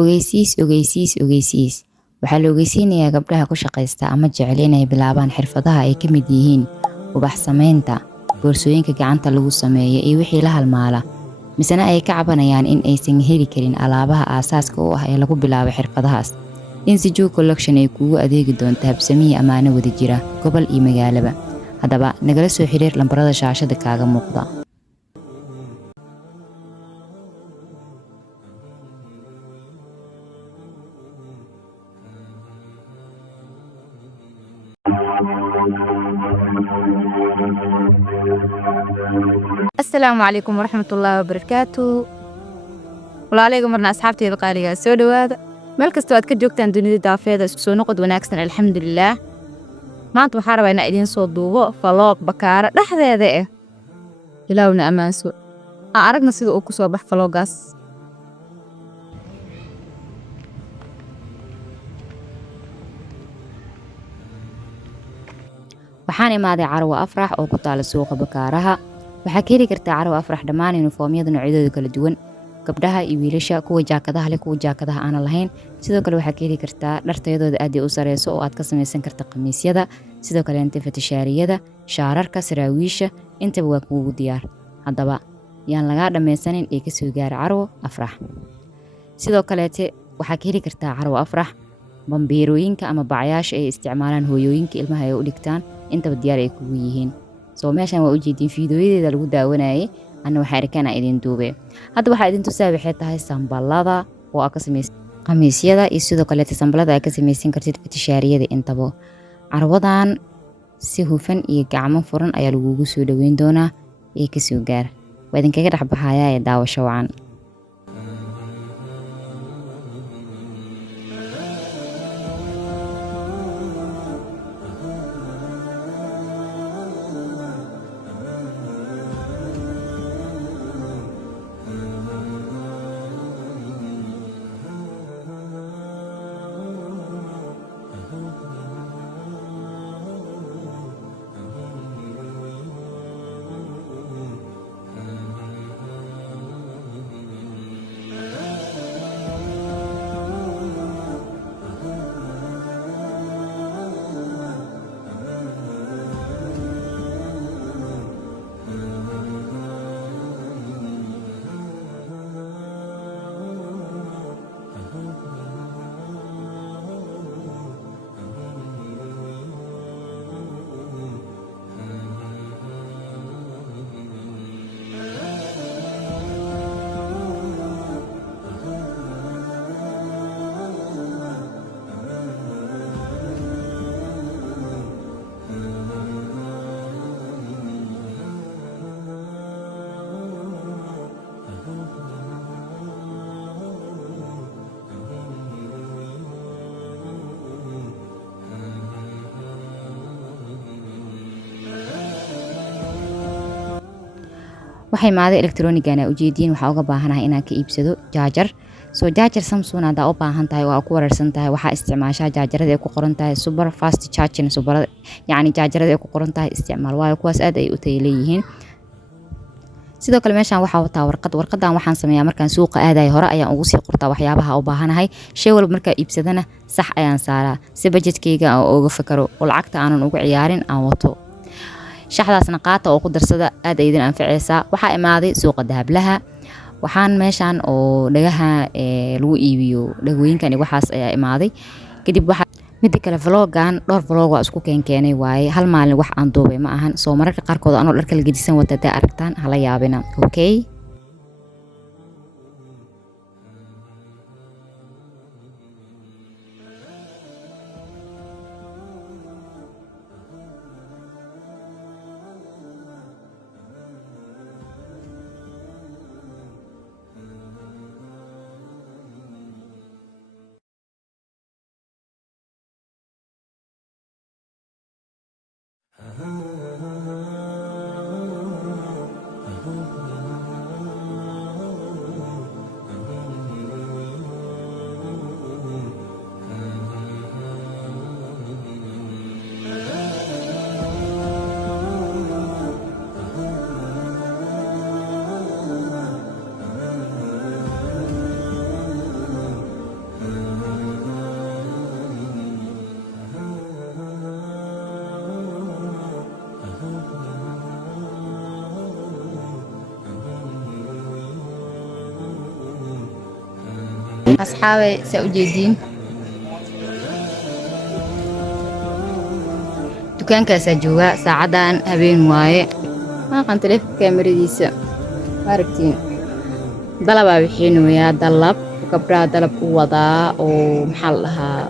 ogeysiis waxaa la ogeysiinayaa gabdhaha ku shaqaysta ama jecel inay bilaabaan xirfadaha ay ka mid yihiin ubax samaynta, boorsooyinka gacanta lagu sameeyo iyo wixii la halmaala, misena ay ka cabanayaan in aysan heli karin alaabaha aasaaska u ah ee lagu bilaabo xirfadahaas. Insijo Collection ay kuugu adeegi doonta habsamiye ammaano wada jira gobol iyo magaalaba. Haddaba nagala soo xiriir lambarada shaashada kaaga muuqda. السلام عليكم ورحمة الله وبركاته. walaalayga marna asxaabteeda qaaliga soo dhawaada meel kasta aad ka joogtaan dunida daafeeda isku soo noqod wanaagsan alxamdulillaah. maanta waxaan rabaa inaan idiin soo duubo vlog bakaara dhexdeeda ah. ilaawna ammaanso aan aragna sida uu ku soo bax vloggaas. waxaan imaaday Carwo Afrax oo ku taala suuqa Bakaaraha. waxaa ka heli kartaa Carwo Afrax dhammaan uniformyada noocyadooda kala duwan, gabdhaha iyo wiilasha, kuwa jaakadaha leh, kuwa jaakadaha aan lahayn. sidoo kale waxaa ka heli kartaa dhartayadooda aad u sareyso oo aad ka samaysan karta qamiisyada, sidoo kale inta fatashaariyada, shaararka, saraawiisha, intaba waa kuugu diyaar. haddaba yaan lagaa dhammaysanin ee ka soo gaara Carwo Afrax. sidoo kaleete waxaa ka heli kartaa Carwo Afrax bambeerooyinka ama bacyaasha ay isticmaalaan hooyooyinka ilmaha ay u dhigtaan, intaba diyaar ay kugu yihiin. soo meeshan waa u jeedin fiidiyoyadeeda lagu daawanayay, anna waxaa arkaan idin duubay. hadda waxaa idin tusaa waxay tahay sambalada oo aad ka samaysan qamiisyada iyo sidoo kale sambalada aad ka samaysan kartid fatashaariyada intaba. carwadan si hufan iyo gacmo furan ayaa lagugu soo dhaweyn doonaa ee ka soo gaar. waa idin kaga dhex baxayaa ee daawasho wacan. waxay maada elektroonigan u jeedin waxa uga baahanahay inaan ka iibsado jaajar. soo jaajar Samsung aad u baahan tahay waa ku wararsan tahay waxa isticmaashaa jaajarada ay ku qoran tahay super fast charging super, yani jaajarada ay ku qoran tahay isticmaal waayo kuwaas aad ay u tayleeyihiin. sidoo kale meeshan waxa wataa warqadan waxaan sameeyaa markaan suuqa aaday hore ayaan ugu sii qortaa waxyaabaha u baahanahay. shay walba marka iibsadana sax ayaan saaraa si budgetkayga aan uga fakaro oo lacagta aanan ugu ciyaarin aan wato. shaxdaasna qaata oo ku darsada aad ay idin anfacaysaa. waxaa imaaday suuqa dahablaha. waxaan meeshan oo dhagaha lagu iibiyo dhagooyinkan waxaas ayaa imaaday. kadib waxa mid kale vloggan dhowr vlog waa isku keenay waaye hal maalin wax aan duubay ma ahan. soo mararka qaarkood anoo dharka la gedisan wata taa aragtaan hala yaabina. okay أصحابي سأجدين dukaankaasaa joogaa saacadan habeen waaye maaqan taleefonka kaamiradiisa maaragtiin dalabaa wixeenooyaa dalab gabdhaha dalab u wadaa oo maxaa la dhahaa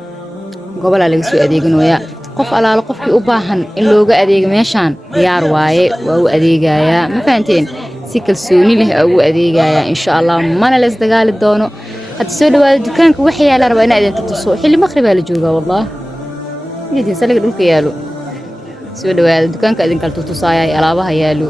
gobolaa laga soo adeeganayaa qof alaalo qofkii u baahan in looga adeego meeshaan diyaar waaye waa u adeegayaa ma fahanteen si kalsooni leh aa ugu adeegayaa insha allah mana lees dagaali doono hadda soo dhawaada dukaanka wax yaala rabaa inaa idinka tuso xilli maqribaa la joogaa wallah idin saliga dhulka yaalo soo dhawaada dukaanka idin kala tutusaaya alaabaha yaalo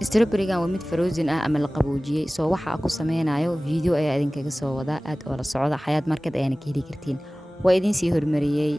strawberry-gan waa mid frozen ah ama la qaboojiyay soo waxa ku sameynayo video ayaa idinkaga soo wada aad oo la socda xayaat market ayaana ka heli kartiin waa idin sii hormariyay